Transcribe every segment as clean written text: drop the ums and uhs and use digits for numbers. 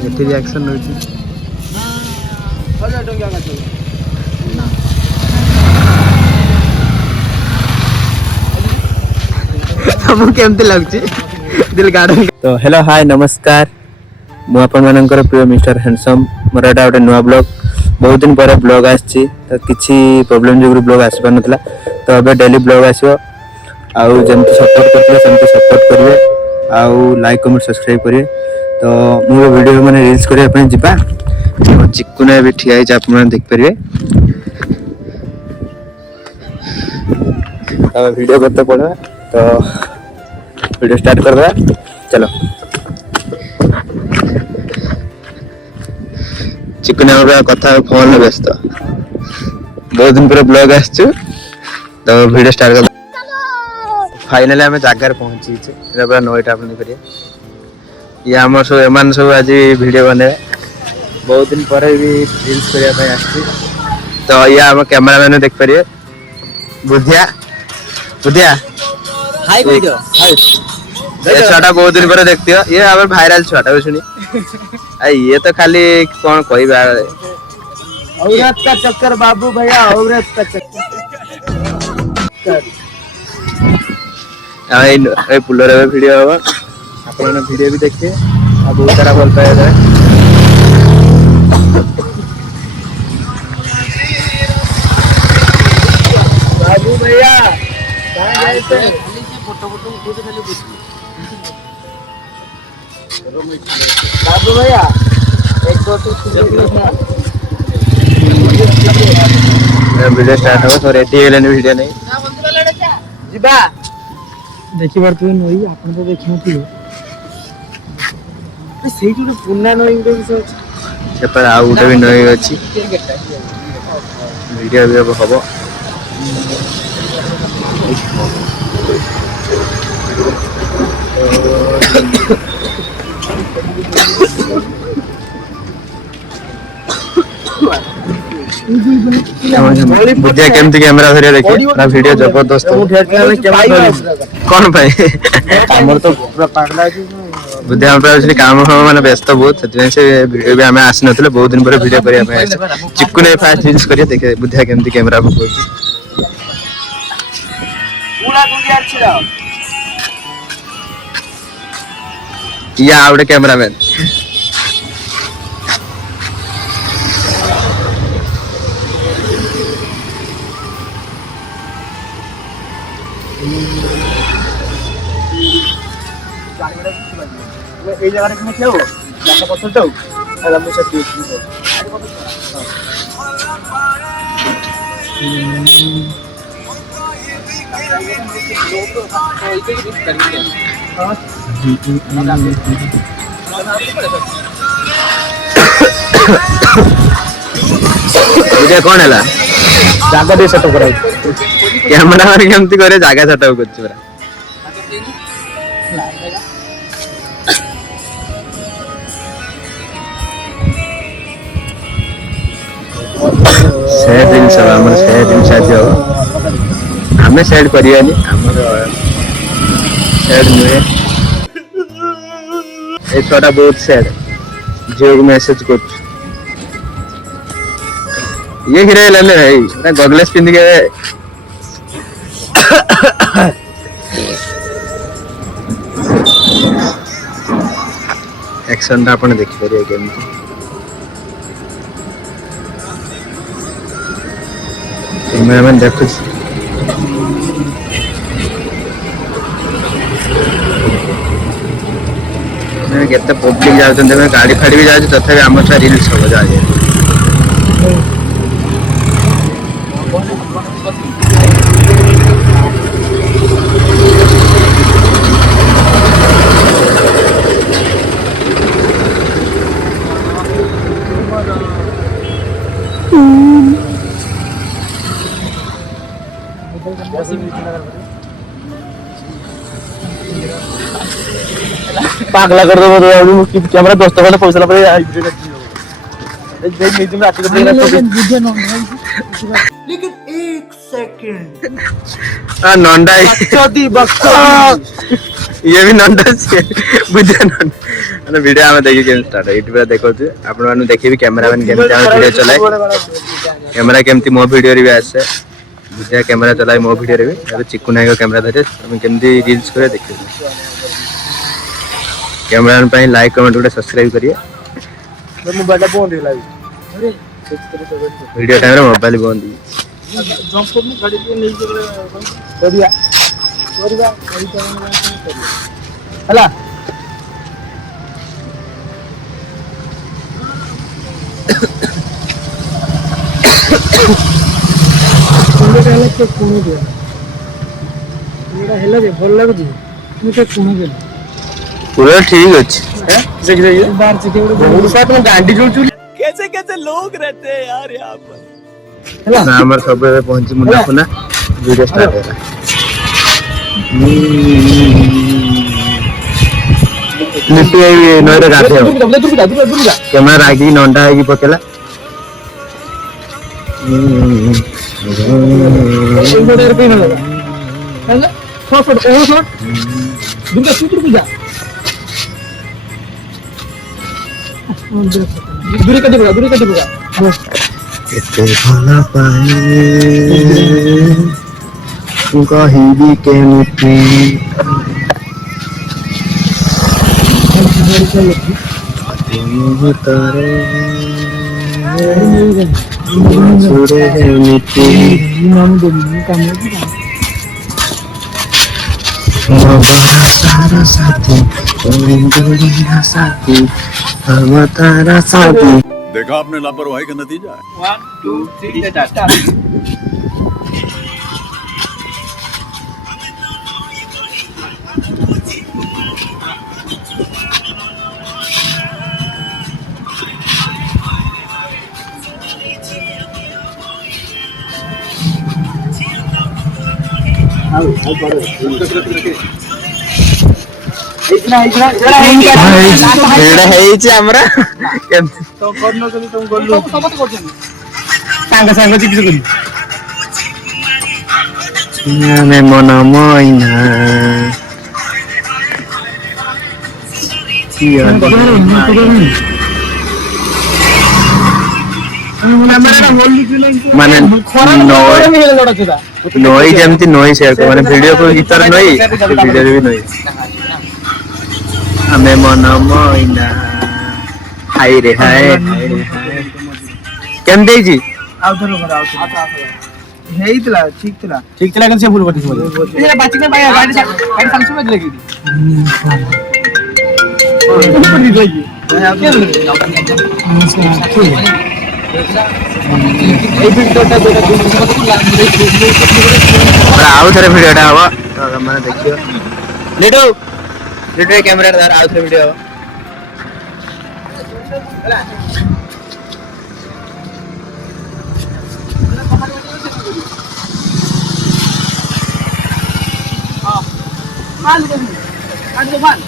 ଏଠି ରିଆକ୍ସନ ନଉଛି ତମକୁ କେମିତି ଲାଗୁଛି ଦିଲ ଗାର୍ଡେନ ତ हेलो हाय नमस्कार मु आपण मानकर प्रिय मिस्टर हैंडसम मोर एटा गोटे नुआ ब्लॉग बहुत दिन पर ब्लॉग आछि तो किछि प्रॉब्लम जोगु ब्लॉग आसी पार नथला तो अबे डेली ब्लॉग आसीबो आउ जेमति सपोर्ट करथिले सेमति सपोर्ट करिवे आउ लाइक कमेंट सब्सक्राइब करिवे तो मु वीडियो माने रील्स करिया पे जिबा चिक्कू ने भी ठिया आप देख पारे वीडियो करते पड़ा तो वीडियो स्टार्ट कर दे चलो चिक्कू ने कथा फोन व्यस्त बहुत दिन पर ब्लॉग आसचु तो वीडियो स्टार्ट कर फाइनली आम जगार पहुंची पूरा नईटा आप देखिए ये आम सब एमान सब आज वीडियो बने बहुत दिन पर भी रील्स करने तो ये आम कैमरा मैंने देख पारे बुधिया बुधिया हाय वीडियो हाय ये छुआटा बहुत दिन पर देखती हो ये आम भाइराल छुआटा भी सुनी ये तो खाली कौन कहबा औरत का चक्कर बाबू भैया औरत का चक्कर पुलर वीडियो हम आप वीडियो भी देखिए और बहुत सारा भल पाए बाबू भैया फोटो बाबू भैया एक दो वीडियो स्टार्ट हो तो रेडी हेलेन वीडियो नहीं जिबा देखि पारथुवे नई आपन तो देखि नथियो सेही जो पुन्ना नई गुटे विषय अछि से पर आ गुटे भी नई अछि वीडियो भी अब हबो बुझिया केमती कैमरा धरिया देखिए ना वीडियो जबरदस्त कौन पाए हमर तो पूरा पागला अछि बुद्धिया हम काम माने व्यस्त बहुत से वीडियो भी हमें आसी नथिले बहुत दिन पर वीडियो करिया पे चिक्कू ने फास्ट रील्स करिया देखे बुद्धिया केमती कैमरा पकोछि पूरा दुनिया छिरा या आवडे कैमरामैन ए जगह रे कने खेओ जाता पत्थर तो एला मु से कौन है जागा दे सेटअप कराई कैमरा मैन केमती करे जागा सेटअप करछ पूरा सेड जिनस हमर सेड जिनस आछि हो हमें सेड करियानी हमर सेड नुए ए छोटा बहुत सेड जो मैसेज कर ये हीरो लेले भाई ना गॉगल्स पिन के एक्शन ता आपण देखि परिया केमती कैमरामैन देखो केते पब्लिक जाउछन गाड़ी फाड़ी भी जाउछ तथा भी हमर रील्स हो जाए पागला कर दो कैमरा दोस्त वाले पैसा पर लेकिन एक हाँ नंडा बक्सदी ये भी नंडा से बुझे नंडा वीडियो आमे देखि केम स्टार्ट एठी पूरा देखो जे आपण मानु देखिबी कैमरामैन केमति आमे वीडियो चलाए कैमरा केमति मो वीडियो रे भी आसे बुझे कैमरा चलाए मो वीडियो रे भी अब चिकु नायक कैमरा धरे हम केमति रील्स करे देखिबी कैमरामैन पई लाइक कमेंट गुडे सब्सक्राइब करिए मोबाइल बंद होला वीडियो टाइम रे मोबाइल बंद जंप में गाड़ी को नहीं करिया करिया हला तुमरे कहले के कोन दे एटा हेला दे भल लागुची मु के कोन दे पूरा ठीक अछि हैं देख रही है बाहर से बहुत साथ में गांडी जोड़ चुली कैसे कैसे लोग रहते हैं यार यहाँ पर ना हमर सब पहुंची मुन्ना पुना वीडियो स्टार्ट है निपी आई नोरे गाथे कैमरा रागी नंडा आगी पकेला इधर पे ना लगा है ना शॉट ओ शॉट दुर्गा सूत्र पूजा दूरी कटी बुगा एते भला पाए कहिबी केमति तारे सुरे हेमिति नाम दे काम है सारा साथी गोरिया साथी हम तारा साथी देखा आपने लापरवाही का नतीजा है 1 2 3 स्टार्ट ଏଇଟା ହେଇଛି ଆମର କେମିତି तो करनो कभी तुम कर लो सब करछन सांग सांग चिकिस करी ଆମେ ମନ ମଇନା ମାନେ ନଈ ଯେମିତି ନଈ ସେୟାର ମାନେ ଭିଡିଓ ଗୀତରେ ନଈ ଭିଡିଓରେ ବି ନଈ ଆମେ ମନ ମଇନା ହାଇ ରେ ହାय କେମିତି ହେଇଛି ଆଉ ଥର କର ଆଉ ଥର ହେଇଥିଲା ଠିକ ଥିଲା କିନ୍ତୁ ସେ ଭୁଲ କରିଛି ଏ ବାଚି କେ ଭାଇ ଗାଡି ସାଙ୍ଗ ସୁବେ ଲାଗି ଆଉ ଥରେ ଭିଡିଓଟା ହବ ତ ମାନେ ଦେଖିବ ଲିଡୁ ଲିଡୁ କ୍ୟାମେରା ଧର ଆଉ ଥରେ ଭିଡିଓ ହବ माल कर काट दो माल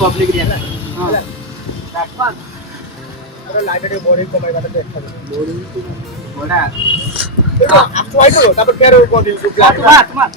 पब्लिक एरिया हां राखपान अरे लाइट बॉडी कमाई वाला देखा बॉडी बड़ा आप वाइट हो तब क्या रे कौन दी बात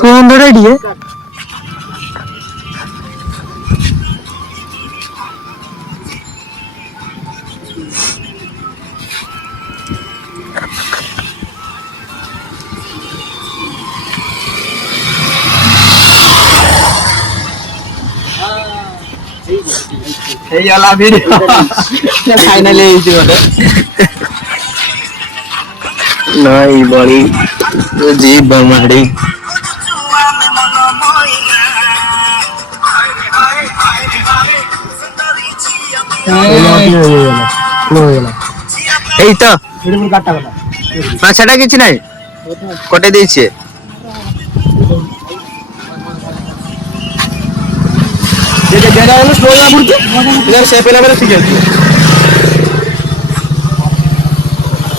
कौन रेडी है এই আলা ভিডিও ফাইনালি এইছি ওটা নই বড়ি জীব মাড়ি এই তো ভিডিও কাটটা কথা না সেটা কিছু নাই কটে দিয়েছে যেটা যেটা হলো স্লো না বুঝছো এটা সে পেলা বলে ঠিক আছে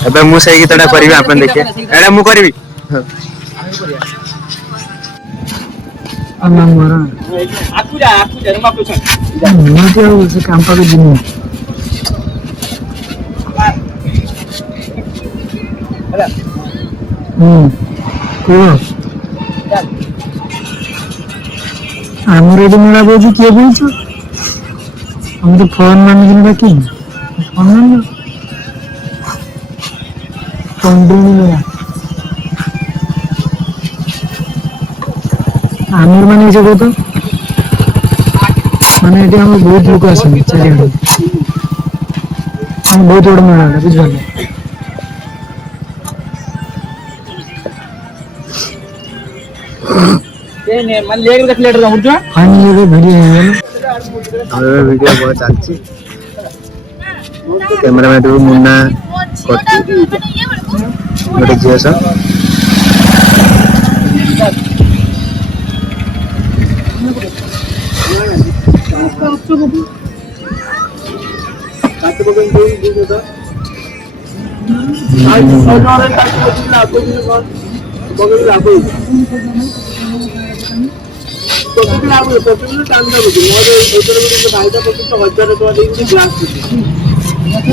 ଏବେ ମୁଁ ସେଇ ଗୀତଟା କରିବି ଆପଣ ଦେଖିବେ ଏଇଟା ମୁଁ କରିବି Amang marah. Aku dah rumah aku kan. Nanti aku sekampak ke sini. Cool. আমার এটি মেলা বলছি কে বলছো আমি তো ফোন ম্যানেজিং রাখি ফোন নাম্বার কন্টিনিউ মেলা আমার মানে এসে কত মানে এটি আমার বহুত লোক আছে চারিআডে আমি বহুত বড় মেলাটা বুঝতে পারলে Man leg ka letter da hujja. Finally ये वीडियो है હવે વિડિયો બહુ ચાલଛି કેમેરામેન ରୁ મુન્ના કરଛି ଗୋଟେ ଝିଅ ସହ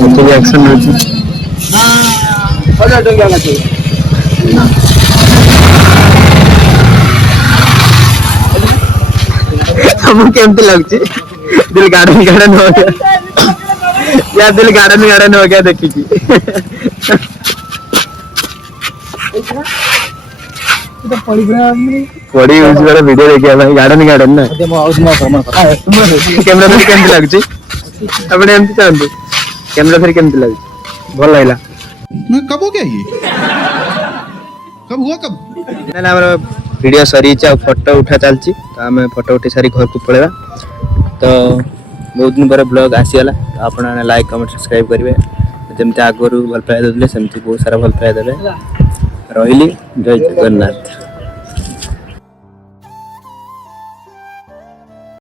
ଏଠି ଆକ୍ସନ ରହିଛି ତମକୁ କେମିତି ଲାଗୁଛି ଦିଲ ଗାର୍ଡନ ଗାର୍ଡନ हो गया यार दिल गार्डन गार्डन हो गया देखिए पड़ी यूज वाला वीडियो देखिए भाई गार्डन गार्डन ना कैमरा फिर केमती लागुची आपण एमती चाहନ୍ତୁ कैमरा फिर केमती लागुची भल लागला मैं कब हो गया ये कब हुआ कब ना हमर वीडियो सरी चा फोटो उठा चलची तो हम फोटो उठी सारी घर को पळेबा तो बहुत दिन पर ब्लॉग आसीगला तो आपण लाइक कमेंट सब्सक्राइब करेंगे जमती आगरू भल पाए देले सेमती बहुत सारा भल पाए देले रहिली जय जगन्नाथ।